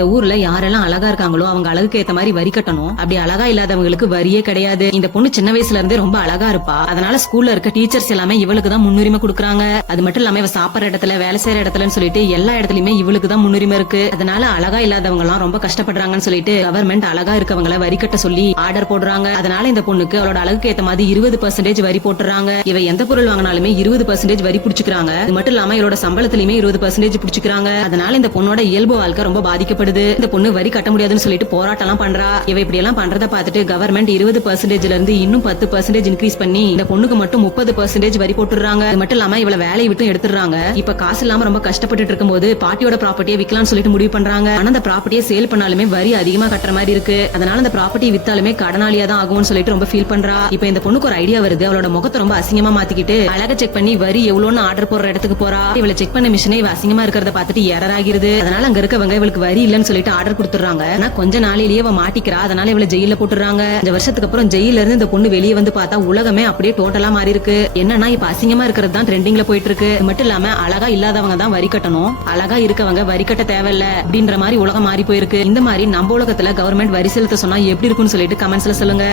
இந்த ஊர்ல யாரெல்லாம் அழகா இருக்காங்களோ அவங்க அழகுக்கு ஏத்த மாதிரி வரி கட்டணும். அப்படி அழகா இல்லாதவங்களுக்கு வரியே கிடையாது. இந்த பொண்ணு சின்ன வயசுல இருந்தே ரொம்ப அழகா இருப்பா. அதனால ஸ்கூல்ல இருக்க டீச்சர்ஸ் எல்லாமே இவளுக்கு தான் முன்னுரிமை கொடுக்கறாங்க. அது மட்டும் இல்லாம இவ சாப்பிடுற இடத்துல வேலை செய்யற இடத்துலன்னு சொல்லிட்டு எல்லா இடத்துலயுமே இவளுக்கு தான் முன்னுரிமை இருக்கு. அதனால அழகா இல்லாதவங்க எல்லாம் ரொம்ப கஷ்டப்படுறாங்கன்னு சொல்லிட்டு கவர்மெண்ட் அழகா இருக்கவங்கள வரி கட்ட சொல்லி ஆர்டர் போடுறாங்க. அதனால இந்த பொண்ணுக்கு அவளோட அழகுக்கு ஏத்த மாதிரி 20% வரி போட்டுறாங்க. இவ எந்த பொருள் வாங்கினாலுமே 20% வரி பிடிச்சுக்கிறாங்க. அது மட்டும் இல்லாம இவளோட சம்பளத்திலுமே 20% பிடிச்சுக்கிறாங்க. அதனால இந்த பொண்ணோட இயல்பு வாழ்க்கை ரொம்ப பாதிக்கப்படுது. இந்த பொண்ணு வரி கட்ட முடியாதுன்னு சொல்லிட்டு போராட்டம் எல்லாம் பண்றா. இவ இப்படி எல்லாம் பண்றத பார்த்துட்டு கவர்மெண்ட் 20%ல இருந்து இன்னும் 10% இன்க்ரீஸ் பண்ணி இந்த பொண்ணுக்கு மட்டும் 30% வரி போட்டுறாங்க. அது மட்டும் இல்லாம இவள வேலையை விட்டு எடுத்துறாங்க. இப்ப காசு இல்லாம ரொம்ப கஷ்டப்பட்டு இருக்கும்போது பாட்டியோட ப்ராப்பர்ட்டியை விக்கலாம்னு சொல்லிட்டு முடிவு பண்றாங்க. ஆனா அந்த ப்ராப்பர்ட்டியை சேல் பண்ணாலுமே வரி அதிகமா கட்டுற மாதிரி இருக்கு. அதனால அந்த ப்ராப்பர்ட்டியை வித்தாலுமே கடனாளியா தான் ஆகும்னு சொல்லிட்டு ரொம்ப ஃபீல் பண்றா. இப்ப இந்த பொண்ணுக்கு ஒரு ஐடியா வருது. அவளோட முகத்தை ரொம்ப அசிங்கமா மாத்திக்கிட்டு அழகா செக் பண்ணி வரி எவ்வளவுன்னு ஆர்டர் போடுற இடத்துக்கு போறா. இவளை செக் பண்ண மிஷினே இவ அசிங்கமா இருக்கிறத பார்த்துட்டு எரர் ஆகிருது. அதனால அங்க இருக்கவங்க இவளுக்கு வரி இல்லன்னு சொல்லிட்டு ஆர்டர் கொடுத்துறாங்க. ஆனா கொஞ்ச நாளிலேயே அவ மாட்டிக்கிறா. அதனால இவளை ஜெயில போட்டுறாங்க. 5 வருஷத்துக்கு அப்புறம் ஜெயில இருந்து இந்த பொண்ணு வெளியே வந்து பார்த்தா உலகமே அப்படியே டோட்டலா மாறி இருக்கு. என்னன்னா இப்ப அசிங்கமா இருக்கிறது தான் ட்ரெண்டிங்ல போயிட்டு இருக்கு. மட்டும் இல்லாம அழகா இல்லாதவங்க தான் வரி கட்டணும், அழகா இருக்கவங்க வரி கட்ட தேவையில்ல அப்படின்ற மாதிரி உலகம் மாறி போயிருக்கு. இந்த மாதிரி நம்ம உலகத்துல கவர்மெண்ட் வரி செலுத்த சொன்னா எப்படி இருக்கும்னு சொல்லிட்டு கமெண்ட்ஸ்ல சொல்லுங்க.